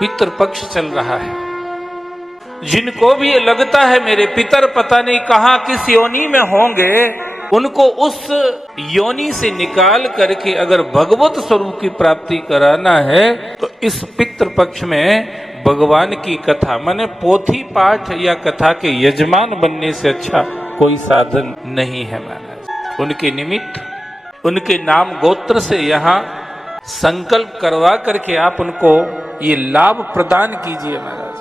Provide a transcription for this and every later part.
पितृपक्ष चल रहा है। जिनको भी ये लगता है मेरे पितर पता नहीं कहां किस योनि में होंगे, उनको उस योनि से निकाल करके अगर भगवत स्वरूप की प्राप्ति कराना है तो इस पितृपक्ष में भगवान की कथा माने पोथी पाठ या कथा के यजमान बनने से अच्छा कोई साधन नहीं है महाराज। उनके निमित्त उनके नाम गोत्र से यहाँ संकल्प करवा करके आप उनको ये लाभ प्रदान कीजिए महाराज,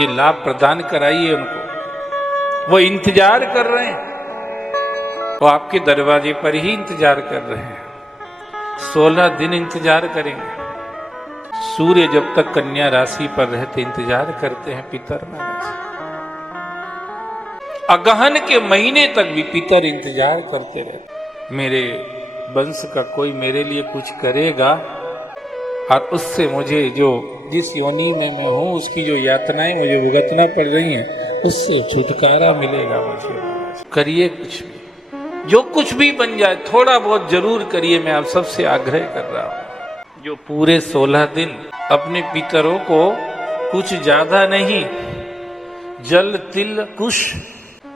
ये लाभ प्रदान कराइए उनको। वो इंतजार कर रहे हैं, वो आपके दरवाजे पर ही इंतजार कर रहे हैं। 16 दिन इंतजार करेंगे। सूर्य जब तक कन्या राशि पर रहते इंतजार करते हैं पितर महाराज। अगहन के महीने तक भी पितर इंतजार करते रहते, मेरे वंश का कोई मेरे लिए कुछ करेगा और उससे मुझे जो जिस योनि में मैं हूं उसकी जो यातनाएं मुझे भुगतना पड़ रही हैं उससे छुटकारा मिलेगा मुझे। करिए कुछ भी, जो कुछ भी बन जाए थोड़ा बहुत जरूर करिए, मैं आप सबसे आग्रह कर रहा हूं। जो पूरे 16 दिन अपने पितरों को कुछ ज्यादा नहीं, जल तिल कुश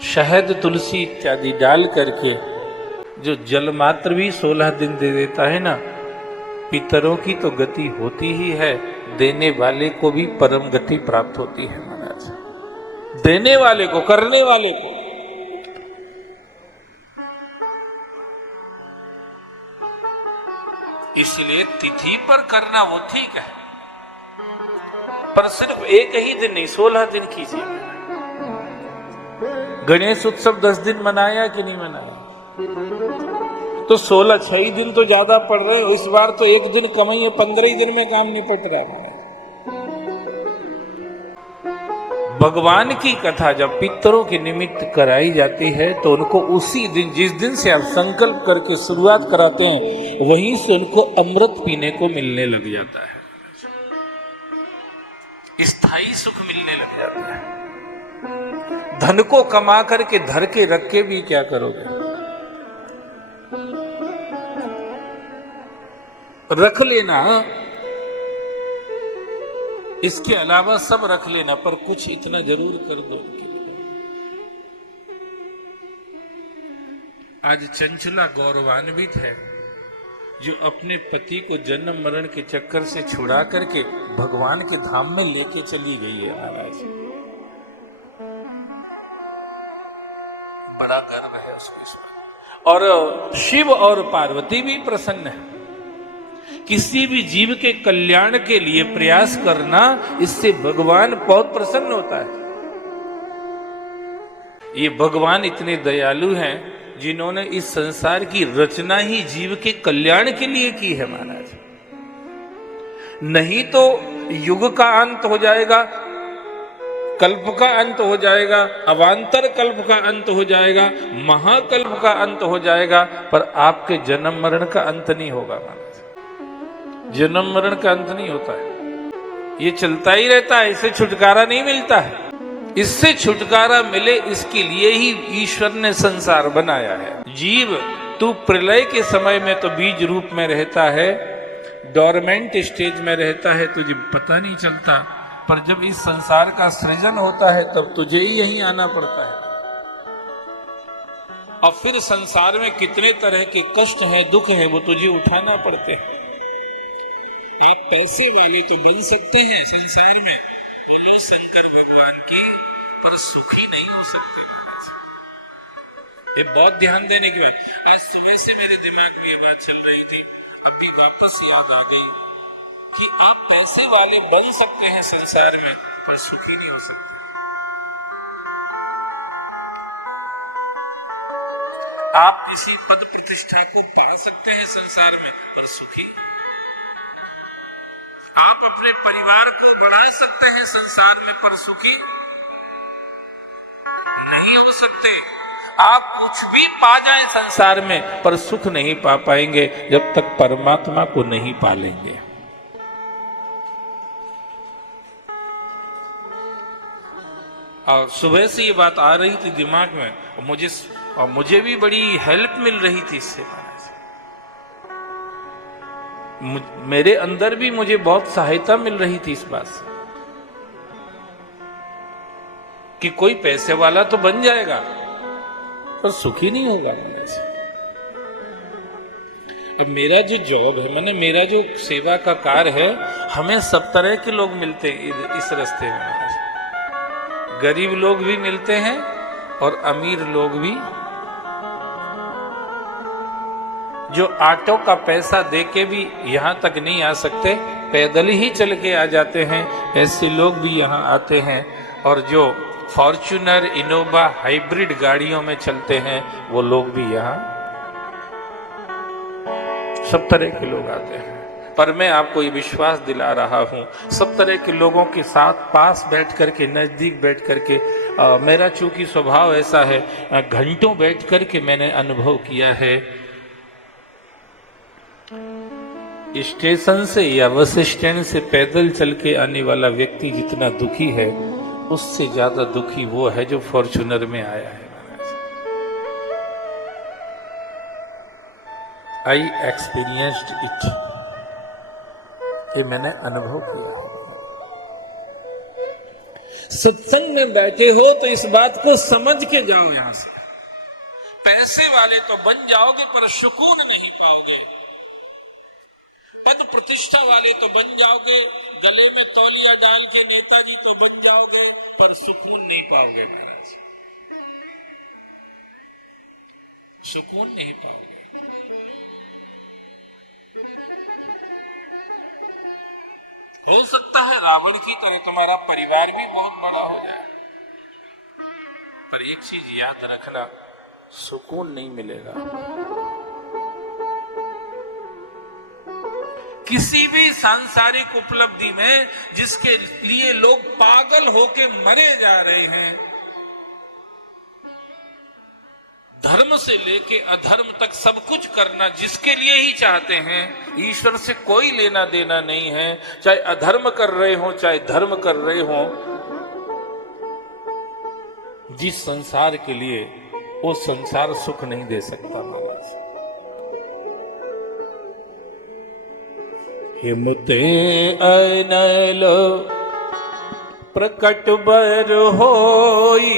शहद तुलसी इत्यादि डाल करके जो जल मात्र भी 16 दिन दे देता है ना, पितरों की तो गति होती ही है, देने वाले को भी परम गति प्राप्त होती है महाराज। देने वाले को, करने वाले को। इसलिए तिथि पर करना वो ठीक है, पर सिर्फ एक ही दिन नहीं, 16 दिन कीजिए। गणेश उत्सव 10 दिन मनाया कि नहीं मनाया? तो 16 6 दिन तो ज्यादा पड़ रहे हो। इस बार तो एक दिन कम ही है, 15 ही दिन में काम निपट रहा है। भगवान की कथा जब पितरों के निमित्त कराई जाती है तो उनको उसी दिन, जिस दिन से आप संकल्प करके शुरुआत कराते हैं, वहीं से उनको अमृत पीने को मिलने लग जाता है, स्थायी सुख मिलने लग जाता है। धन को कमा करके धर के रख के भी क्या करोगे? रख लेना, इसके अलावा सब रख लेना, पर कुछ इतना जरूर कर दो उनके लिए। आज चंचला गौरवान्वित है जो अपने पति को जन्म मरण के चक्कर से छुड़ा करके भगवान के धाम में लेके चली गई है महाराज। बड़ा गर्व है उसको। और शिव और पार्वती भी प्रसन्न है। किसी भी जीव के कल्याण के लिए प्रयास करना, इससे भगवान बहुत प्रसन्न होता है। ये भगवान इतने दयालु हैं जिन्होंने इस संसार की रचना ही जीव के कल्याण के लिए की है महाराज। नहीं तो युग का अंत हो जाएगा, कल्प का अंत हो जाएगा, अवांतर कल्प का अंत हो जाएगा, महाकल्प का अंत हो जाएगा, पर आपके जन्म मरण का अंत नहीं होगा महाराज। जन्म मरण का अंत नहीं होता है, ये चलता ही रहता है, इससे छुटकारा नहीं मिलता है। इससे छुटकारा मिले इसके लिए ही ईश्वर ने संसार बनाया है। जीव तू प्रलय के समय में तो बीज रूप में रहता है, डोरमेंट स्टेज में रहता है, तुझे पता नहीं चलता, पर जब इस संसार का सृजन होता है तब तुझे ही यहीं आना पड़ता है। और फिर संसार में कितने तरह के कष्ट हैं, दुख हैं, वो तुझे उठाना पड़ते हैं। आप पैसे वाले तो बन सकते हैं संसार में, बोलो शंकर भगवान की, पर सुखी नहीं हो सकते। ये बहुत ध्यान देने की बात। आज सुबह से मेरे दिमाग में ये बात चल रही थी, अभी वापस याद आ गई कि आप पैसे वाले बन सकते हैं संसार में, पर सुखी नहीं हो सकते। आप किसी पद प्रतिष्ठा को पा सकते हैं संसार में, पर सुखी। आप अपने परिवार को बढ़ा सकते हैं संसार में, पर सुखी नहीं हो सकते। आप कुछ भी पा जाएं संसार में, पर सुख नहीं पा पाएंगे जब तक परमात्मा को नहीं पा लेंगे। और सुबह से ये बात आ रही थी दिमाग में, और मुझे भी बड़ी हेल्प मिल रही थी इससे। मेरे अंदर भी मुझे बहुत सहायता मिल रही थी इस बात से कि कोई पैसे वाला तो बन जाएगा पर सुखी नहीं होगा होने से। अब मेरा जो जॉब है, मैंने मेरा जो सेवा का कार्य है, हमें सब तरह के लोग मिलते हैं इस रास्ते में। गरीब लोग भी मिलते हैं और अमीर लोग भी, जो ऑटो का पैसा देके भी यहां तक नहीं आ सकते, पैदल ही चल के आ जाते हैं, ऐसे लोग भी यहां आते हैं। और जो फॉर्च्यूनर, इनोवा, हाइब्रिड गाड़ियों में चलते हैं, वो लोग भी यहां, सब तरह के लोग आते हैं। पर मैं आपको ये विश्वास दिला रहा हूं, सब तरह के लोगों के साथ पास बैठ करके, नजदीक बैठ करके, मेरा चूंकि स्वभाव ऐसा है, घंटों बैठ करके मैंने अनुभव किया है, स्टेशन से या बस स्टैंड से पैदल चल के आने वाला व्यक्ति जितना दुखी है, उससे ज्यादा दुखी वो है जो फॉर्च्यूनर में आया है। आई एक्सपीरियंस्ड इट, ये मैंने अनुभव किया। सत्संग में बैठे हो तो इस बात को समझ के जाओ। यहां से पैसे वाले तो बन जाओगे पर सुकून नहीं पाओगे, पद प्रतिष्ठा वाले तो बन जाओगे, गले में तौलिया डाल के नेताजी तो बन जाओगे, पर सुकून नहीं पाओगे महाराज, सुकून नहीं पाओगे। हो सकता है रावण की तरह तुम्हारा परिवार भी बहुत बड़ा हो जाए, पर एक चीज याद रखना, सुकून नहीं मिलेगा। किसी भी सांसारिक उपलब्धि में जिसके लिए लोग पागल होके मरे जा रहे हैं, धर्म से लेके अधर्म तक सब कुछ करना जिसके लिए ही चाहते हैं, ईश्वर से कोई लेना देना नहीं है। चाहे अधर्म कर रहे हो चाहे धर्म कर रहे हो, जिस संसार के लिए, वो संसार सुख नहीं दे सकता महाराज। हिमते अनल प्रकट बर होई,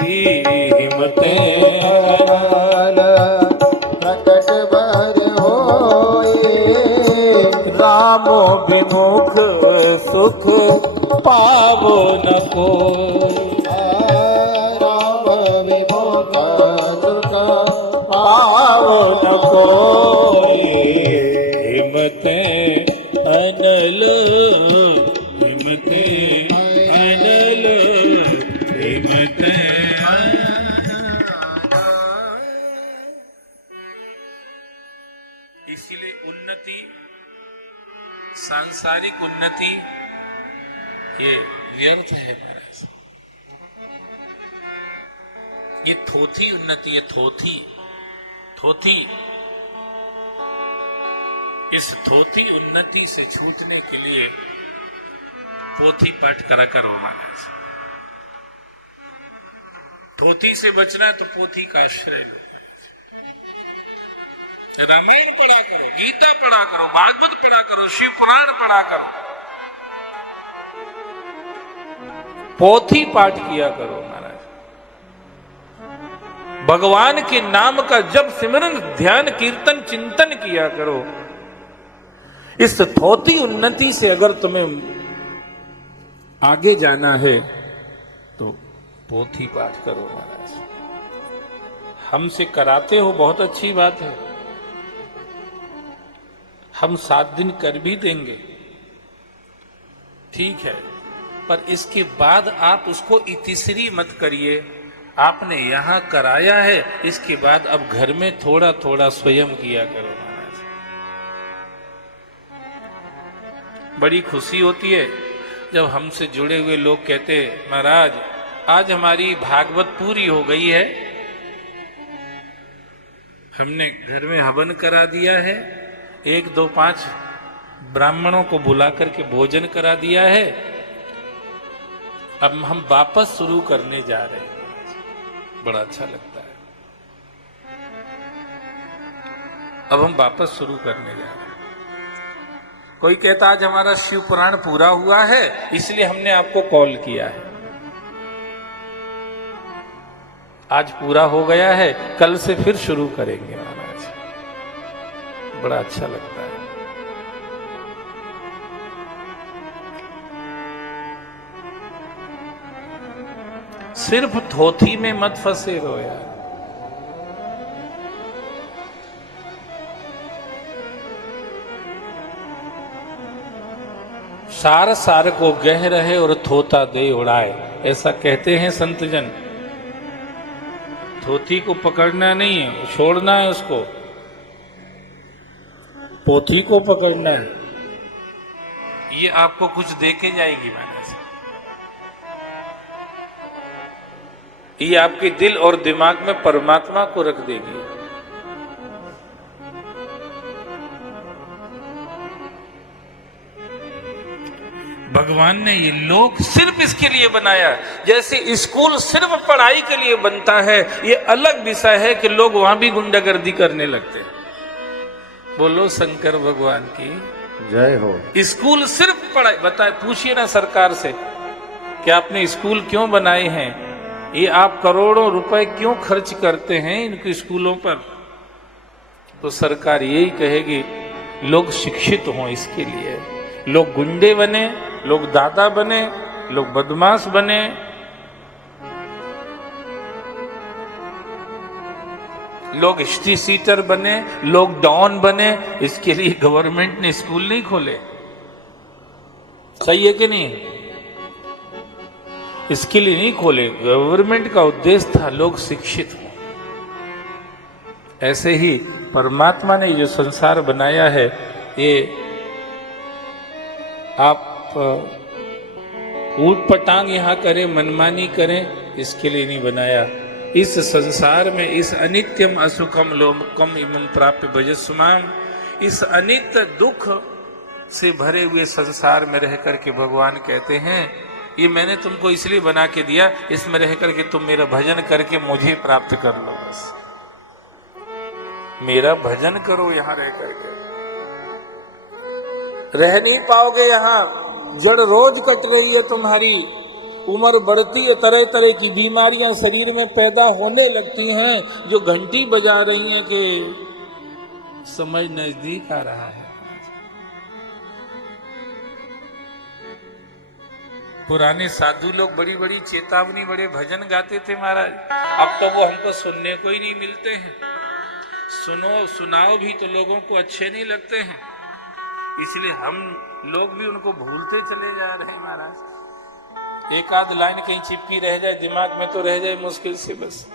हिमते अनल प्रकट बर होई, रामो विमुख सुख पावो न कोई, राम विमुख सुख पावो न कोई, हिमते अनल, हिमते अनल, हिमते इसीलिए उन्नति, सांसारिक उन्नति ये व्यर्थ है महाराज। ये थोथी उन्नति है, थोथी थोथी। इस थोथी उन्नति से छूटने के लिए पोथी पाठ करा करो महाराज। थोथी से बचना है तो पोथी का आश्रय लो। रामायण पढ़ा करो, गीता पढ़ा करो, भागवत पढ़ा करो, शिव पुराण पढ़ा करो, पोथी पाठ किया करो महाराज। भगवान के नाम का जब सिमरन, ध्यान, कीर्तन, चिंतन किया करो। इस थोथी उन्नति से अगर तुम्हें आगे जाना है तो पोथी पाठ करो महाराज। हमसे कराते हो, बहुत अच्छी बात है, हम 7 दिन कर भी देंगे, ठीक है, पर इसके बाद आप उसको इतिश्री मत करिए। आपने यहां कराया है, इसके बाद अब घर में थोड़ा थोड़ा स्वयं किया करो महाराज। बड़ी खुशी होती है जब हमसे जुड़े हुए लोग कहते, महाराज आज हमारी भागवत पूरी हो गई है, हमने घर में हवन करा दिया है, 1, 2, 5 ब्राह्मणों को बुला करके भोजन करा दिया है, अब हम वापस शुरू करने जा रहे हैं। बड़ा अच्छा लगता है, अब हम वापस शुरू करने जा रहे हैं। कोई कहता आज हमारा शिव पुराण पूरा हुआ है इसलिए हमने आपको कॉल किया है। आज पूरा हो गया है, कल से फिर शुरू करेंगे महाराज। बड़ा अच्छा लगता है। सिर्फ थोथी में मत फंसे रहो यार। सार सार को गह रहे और थोथा दे उड़ाए, ऐसा कहते हैं संत जन। थोथी को पकड़ना नहीं है, छोड़ना है उसको, पोथी को पकड़ना है। ये आपको कुछ देके जाएगी महाराज। ये आपके दिल और दिमाग में परमात्मा को रख देगी। भगवान ने ये लोक सिर्फ इसके लिए बनाया। जैसे स्कूल सिर्फ पढ़ाई के लिए बनता है, ये अलग विषय है कि लोग वहां भी गुंडागर्दी करने लगते हैं। बोलो शंकर भगवान की जय हो। स्कूल सिर्फ पढ़ाई, बताए पूछिए ना सरकार से कि आपने स्कूल क्यों बनाए हैं, ये आप करोड़ों रुपए क्यों खर्च करते हैं इनके स्कूलों पर, तो सरकार यही कहेगी लोग शिक्षित हों। इसके लिए लोग गुंडे बने, लोग दादा बने, लोग बदमाश बने, लोग हिस्ट्री सीटर बने, लोग डॉन बने, इसके लिए गवर्नमेंट ने स्कूल नहीं खोले। सही है कि नहीं? इसके लिए नहीं खोले, गवर्नमेंट का उद्देश्य था लोग शिक्षित हों। ऐसे ही परमात्मा ने जो संसार बनाया है, ये आप ऊट पटांग यहां करें, मनमानी करें, इसके लिए नहीं बनाया। इस संसार में इस अनित्यम असुखम लोकम इमं प्राप्य भजस्माम, इस अनित्य दुख से भरे हुए संसार में रह करके भगवान कहते हैं ये मैंने तुमको इसलिए बना के दिया, इसमें रह करके तुम मेरा भजन करके मुझे प्राप्त कर लो। बस मेरा भजन करो। यहां रह करके रह नहीं पाओगे। यहां जड़ रोज कट रही है तुम्हारी, उम्र बढ़ती है, तरह तरह की बीमारियां शरीर में पैदा होने लगती हैं जो घंटी बजा रही हैं कि समय नजदीक आ रहा है। पुराने साधु लोग बड़ी बड़ी चेतावनी, बड़े भजन गाते थे महाराज। अब तो वो हमको सुनने को ही नहीं मिलते हैं। सुनाओ भी तो लोगों को अच्छे नहीं लगते हैं, इसलिए हम लोग भी उनको भूलते चले जा रहे हैं महाराज। एक आध लाइन कहीं चिपकी रह जाए दिमाग में तो रह जाए मुश्किल से बस।